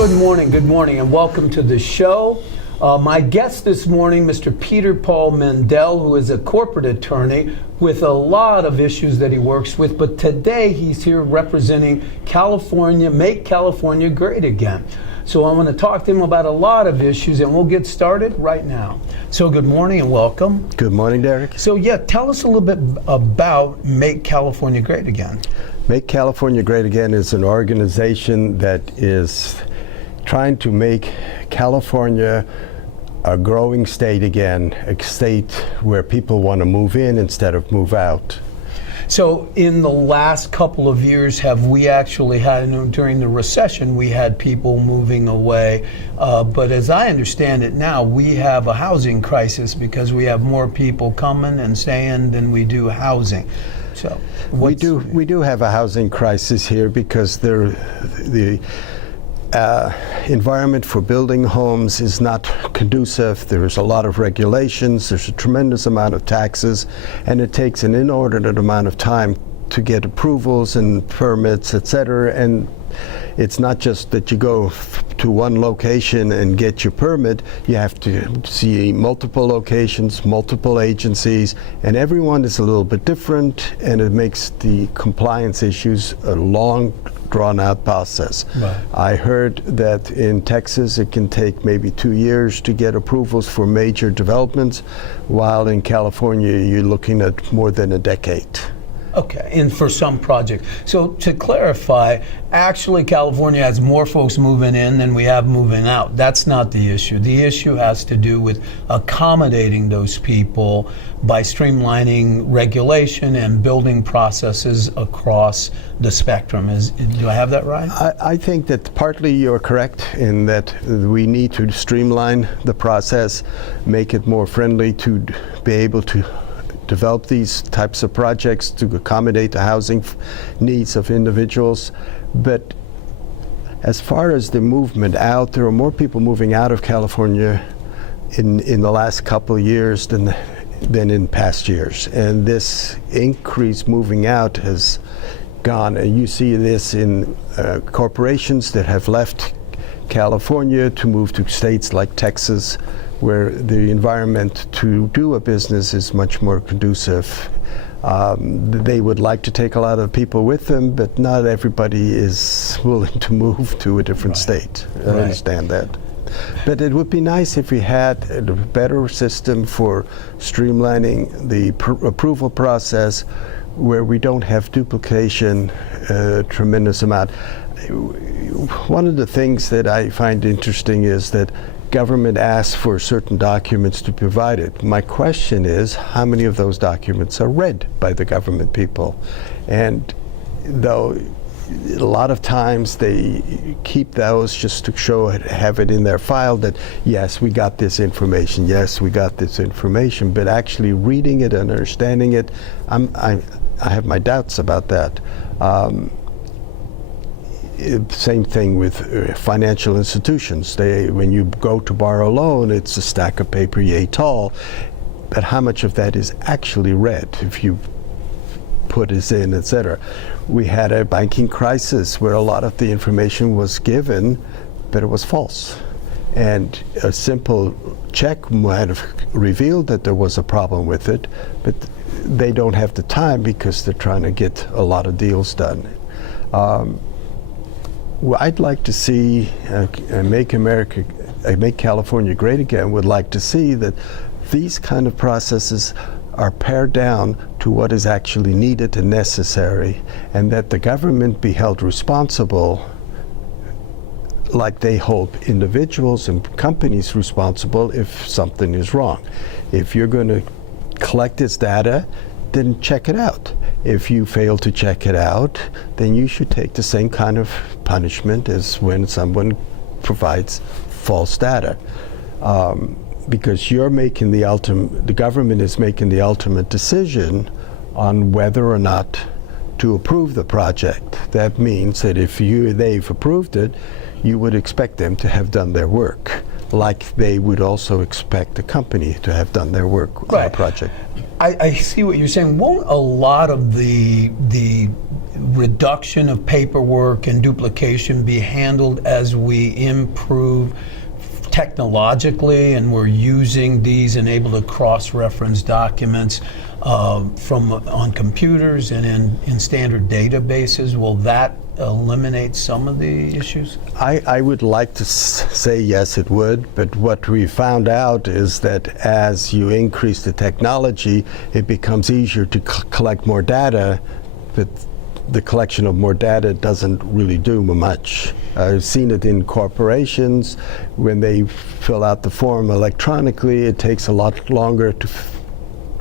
Good morning, and welcome to the show. My guest this morning, Mr. Peter Paul Mendel, who is a corporate attorney with a lot of issues that he works with, but today he's here representing California, Make California Great Again. So I want to talk to him about a lot of issues, and we'll get started right now. So good morning and welcome. Good morning, Derek. So tell us a little bit about Make California Great Again. Make California Great Again is an organization that is trying to make California a growing state again, a state where people want to move in instead of move out. So in the last couple of years, have we actually had, during the recession, we had people moving away, but as I understand it now, we have a housing crisis because we have more people coming and staying than we do housing. So we do have a housing crisis here because the environment for building homes is not conducive. There's a lot of regulations, there's a tremendous amount of taxes, and it takes an inordinate amount of time to get approvals and permits, etc. And it's not just that you go to one location and get your permit. You have to see multiple locations, multiple agencies, and everyone is a little bit different, and it makes the compliance issues a long, drawn-out process. Right. I heard that in Texas it can take maybe 2 years to get approvals for major developments, while in California you're looking at more than a decade. Okay, and for some projects. So to clarify, actually California has more folks moving in than we have moving out. That's not the issue. The issue has to do with accommodating those people by streamlining regulation and building processes across the spectrum. Do I have that right? I think that partly you're correct in that we need to streamline the process, make it more friendly to be able to develop these types of projects to accommodate the housing needs of individuals. But as far as the movement out, there are more people moving out of California in the last couple of years than in past years. And this increase moving out has gone, and you see this in corporations that have left California to move to states like Texas, where the environment to do a business is much more conducive. They would like to take a lot of people with them, but not everybody is willing to move to a different state. I understand that. But it would be nice if we had a better system for streamlining the approval process, where we don't have duplication a tremendous amount. One of the things that I find interesting is that government asks for certain documents to be provided. My question is, how many of those documents are read by the government people? And though a lot of times they keep those just to have it in their file that, yes, we got this information, yes, we got this information, but actually reading it and understanding it, I have my doubts about that. Same thing with financial institutions. When you go to borrow a loan, it's a stack of paper yay tall, but how much of that is actually read if you put this in, etc. We had a banking crisis where a lot of the information was given, but it was false. And a simple check might have revealed that there was a problem with it, but they don't have the time because they're trying to get a lot of deals done. I'd like to see Make California Great Again would like to see that these kind of processes are pared down to what is actually needed and necessary, and that the government be held responsible like they hold individuals and companies responsible if something is wrong. If you're going to collect this data, then check it out. If you fail to check it out, then you should take the same kind of punishment as when someone provides false data. Because the government is making the ultimate decision on whether or not to approve the project. That means that if they've approved it, you would expect them to have done their work, like they would also expect the company to have done their work on a project. I see what you're saying. Won't a lot of the reduction of paperwork and duplication be handled as we improve technologically, and we're using these and able to cross-reference documents from on computers and in standard databases? Will that eliminate some of the issues? I would like to say yes, it would, but what we found out is that as you increase the technology, it becomes easier to collect more data, but the collection of more data doesn't really do much. I've seen it in corporations. When they fill out the form electronically, it takes a lot longer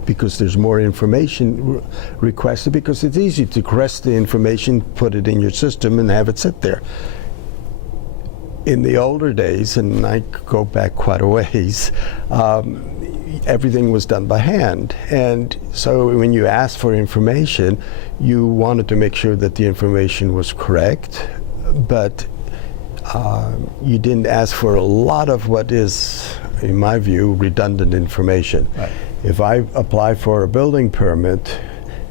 because there's more information requested, because it's easy to request the information, put it in your system, and have it sit there. In the older days, and I go back quite a ways, everything was done by hand. And so when you asked for information, you wanted to make sure that the information was correct, but you didn't ask for a lot of what is, in my view, redundant information. Right. If I apply for a building permit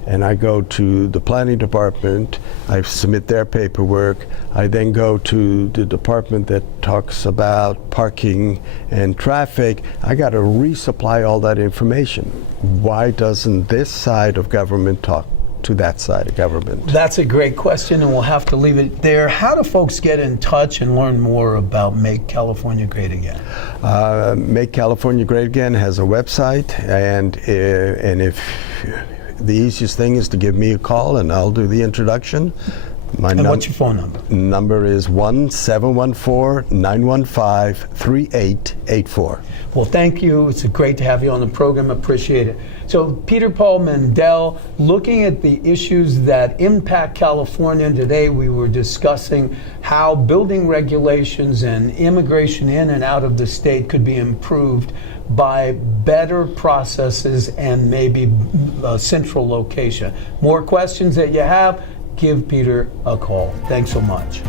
and I go to the planning department, I submit their paperwork, I then go to the department that talks about parking and traffic, I got to resupply all that information. Why doesn't this side of government talk to that side of government? That's a great question, and we'll have to leave it there. How do folks get in touch and learn more about Make California Great Again? Make California Great Again has a website, and if the easiest thing is to give me a call and I'll do the introduction. And what's your phone number? Number is 1-714-915-3884. Well, thank you. It's great to have you on the program. Appreciate it. So, Peter Paul Mendel, looking at the issues that impact California today, we were discussing how building regulations and immigration in and out of the state could be improved by better processes and maybe a central location. More questions that you have, give Peter a call. Thanks so much.